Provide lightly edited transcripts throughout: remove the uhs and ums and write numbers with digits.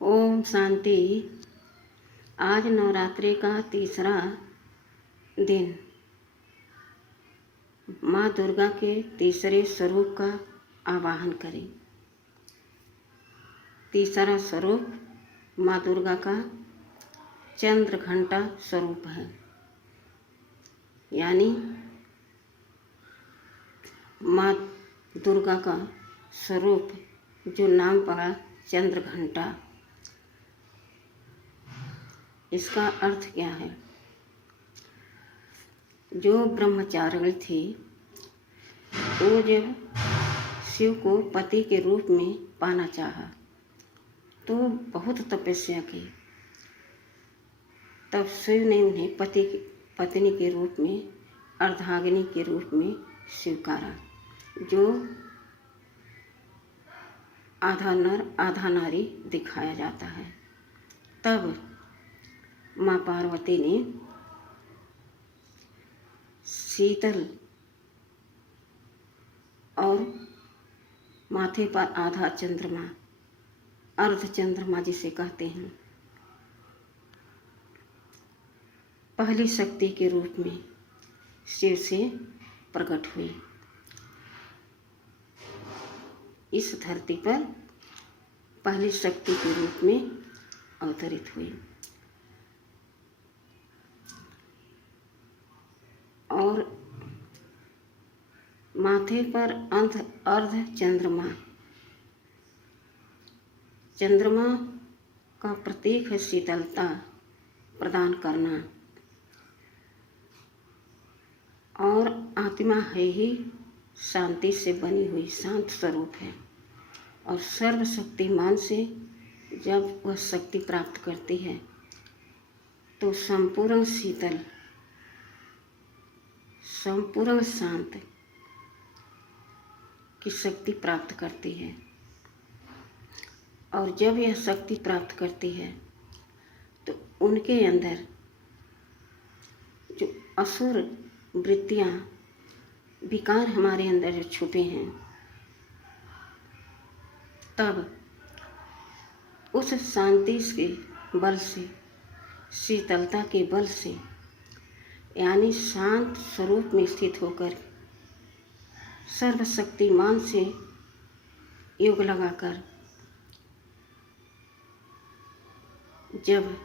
ओम शांति। आज नवरात्रि का तीसरा दिन माँ दुर्गा के तीसरे स्वरूप का आवाहन करें। तीसरा स्वरूप माँ दुर्गा का चंद्र घंटा स्वरूप है, यानी माँ दुर्गा का स्वरूप जो नाम पड़ा चंद्र घंटा। इसका अर्थ क्या है? जो ब्रह्मचारिणी थी वो जब शिव को पति के रूप में पाना चाहा तो बहुत तपस्या की। तब शिव ने उन्हें पत्नी के रूप में, अर्धांगिनी के रूप में स्वीकारा, जो आधा नर आधा नारी दिखाया जाता है। तब माँ पार्वती ने शीतल और माथे पर आधा चंद्रमा, अर्ध चंद्रमा जिसे कहते हैं, पहली शक्ति के रूप में शिव से प्रकट हुई। इस धरती पर पहली शक्ति के रूप में अवतरित हुई और माथे पर अर्ध चंद्रमा, चंद्रमा का प्रतीक है शीतलता प्रदान करना, और आत्मा है ही शांति से बनी हुई शांत स्वरूप है। और सर्वशक्तिमान से जब वह शक्ति प्राप्त करती है तो संपूर्ण शीतल, संपूर्ण शांत की शक्ति प्राप्त करती है। और जब यह शक्ति प्राप्त करती है तो उनके अंदर जो असुर वृत्तियाँ, विकार हमारे अंदर जो छुपे हैं, तब उस शांति के बल से, शीतलता के बल से, यानी शांत स्वरूप में स्थित होकर सर्वशक्तिमान से योग लगाकर जब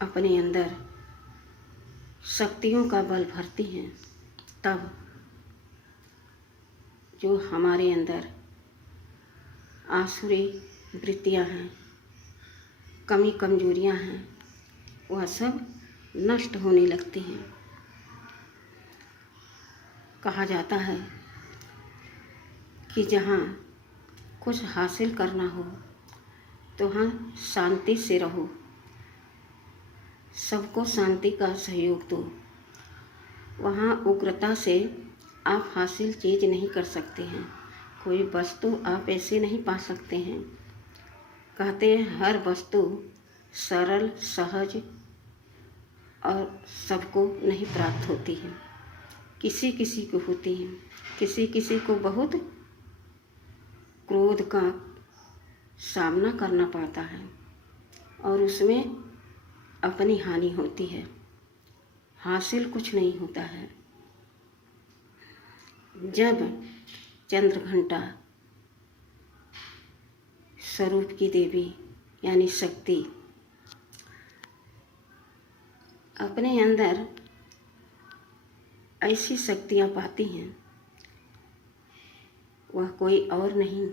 अपने अंदर शक्तियों का बल भरती हैं, तब जो हमारे अंदर आसुरी वृत्तियाँ हैं, कमी कमजोरियाँ हैं, वह सब नष्ट होने लगती हैं। कहा जाता है कि जहाँ कुछ हासिल करना हो तो वहाँ शांति से रहो, सबको शांति का सहयोग दो। वहाँ उग्रता से आप हासिल चीज़ नहीं कर सकते हैं, कोई वस्तु आप ऐसे नहीं पा सकते हैं। कहते हैं हर वस्तु सरल, सहज और सबको नहीं प्राप्त होती है, किसी किसी को होती है, किसी किसी को बहुत क्रोध का सामना करना पड़ता है और उसमें अपनी हानि होती है, हासिल कुछ नहीं होता है। जब चंद्र घंटा स्वरूप की देवी यानी शक्ति अपने अंदर ऐसी शक्तियाँ पाती हैं, वह कोई और नहीं,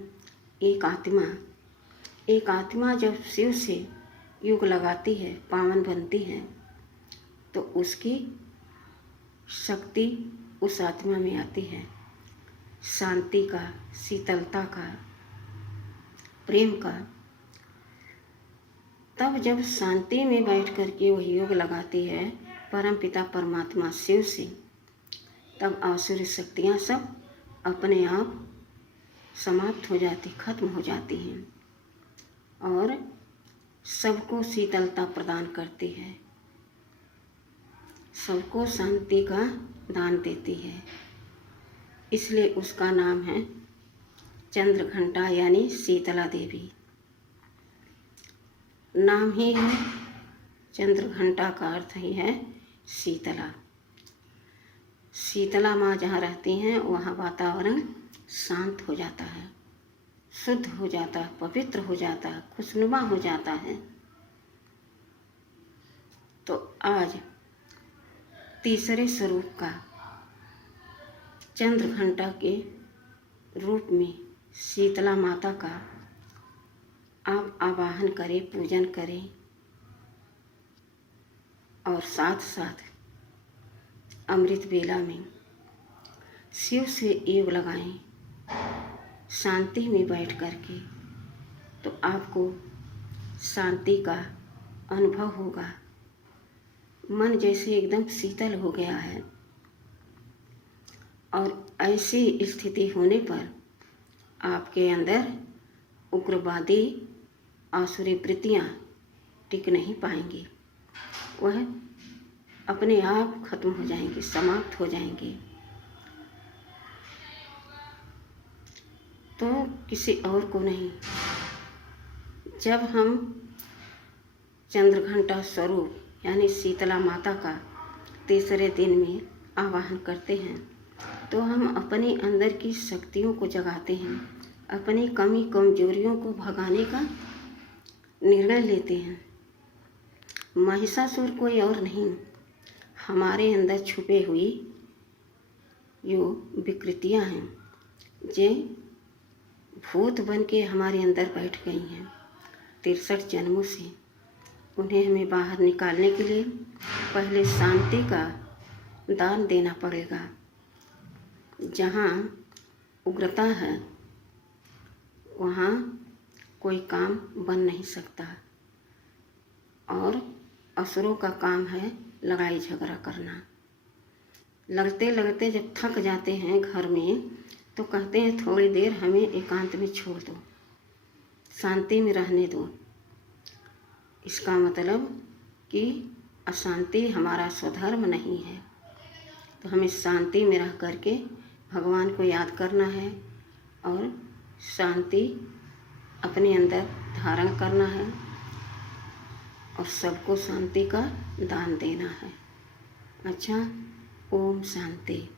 एक आत्मा जब शिव से योग लगाती है, पावन बनती है, तो उसकी शक्ति उस आत्मा में आती है, शांति का, शीतलता का, प्रेम का। तब जब शांति में बैठ कर के वह योग लगाती है परमपिता परमात्मा शिव से, तब आसुरी शक्तियाँ सब अपने आप समाप्त हो जाती, खत्म हो जाती हैं और सबको शीतलता प्रदान करती है, सबको शांति का दान देती है। इसलिए उसका नाम है चंद्रघंटा यानी शीतला देवी। नाम ही है, चंद्रघंटा का अर्थ ही है शीतला। शीतला माँ जहाँ रहती हैं वहाँ वातावरण शांत हो जाता है, शुद्ध हो जाता है, पवित्र हो जाता है, खुशनुमा हो जाता है। तो आज तीसरे स्वरूप का चंद्रघंटा के रूप में शीतला माता का आप आवाहन करें, पूजन करें और साथ साथ अमृत बेला में शिव से योग लगाएं, शांति में बैठ करके, तो आपको शांति का अनुभव होगा। मन जैसे एकदम शीतल हो गया है। और ऐसी स्थिति होने पर आपके अंदर उग्रवादी आसुरी वृत्तियाँ टिक नहीं पाएंगी, वह अपने आप खत्म हो जाएंगी, समाप्त हो जाएंगी। तो किसी और को नहीं। जब हम चंद्रघंटा स्वरूप यानी शीतला माता का तीसरे दिन में आवाहन करते हैं, तो हम अपने अंदर की शक्तियों को जगाते हैं, अपनी कमी कमजोरियों को भगाने का निर्णय लेते हैं। महिषासुर कोई और नहीं, हमारे अंदर छुपे हुई जो विकृतियां हैं, जे भूत बन के हमारे अंदर बैठ गई हैं 63 जन्मों से, उन्हें हमें बाहर निकालने के लिए पहले शांति का दान देना पड़ेगा। जहाँ उग्रता है वहाँ कोई काम बन नहीं सकता। और असुरों का काम है लड़ाई झगड़ा करना। लड़ते लड़ते जब थक जाते हैं घर में, तो कहते हैं थोड़ी देर हमें एकांत में छोड़ दो, शांति में रहने दो। इसका मतलब कि अशांति हमारा स्वधर्म नहीं है। तो हमें शांति में रह करके भगवान को याद करना है और शांति अपने अंदर धारण करना है और सबको शांति का दान देना है। अच्छा, ओम शांति।